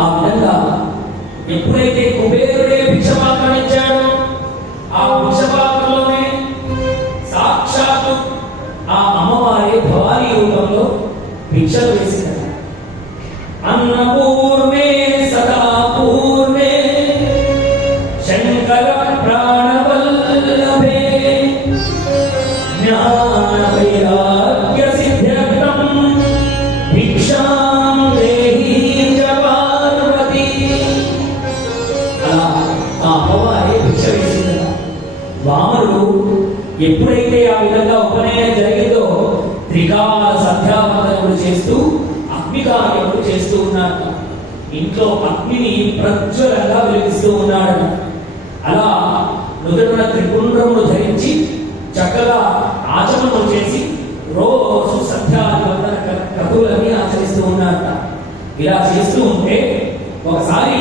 ఆ విధంగా ఎప్పుడైతే కుబేరుడే భిక్షపాత్రను ఇచ్చాడో ఆ భిక్షపాత్రలోనే సాక్షాత్తు ఆ అమ్మవారి భవానీ రూపంలో భిక్షలు వేసింది. అన్నపూర్ణే సదా పూర్ణే శంకర ప్రాణవల్లభే జ్ఞాన వైరాగ్య సిద్ధ్యర్థం భిక్షాం దేహి చ పార్వతీ. అలా ఆ అమ్మవారి భిక్ష వేసింది. వామనుడు ఎప్పుడైతే ఆ విధంగా ఉపనయనం జరిగిందో త్రికాల సంధ్యావందనములు చేస్తూ అగ్నికార్యములు చేస్తూ ఉన్నాడు. ఇంట్లో అగ్నిని ప్రజ్వలంగా వెలిగిస్తూ ఉన్నాడు. అలా నుదుటిన త్రిపుండ్రములు ధరించి చక్కగా ఆచమనం చేసి రోజు సంధ్యావందన క్రతువులన్నీ ఆచరిస్తూ ఉన్నాడు. ఇలా చేస్తూ ఉంటే ఒకసారి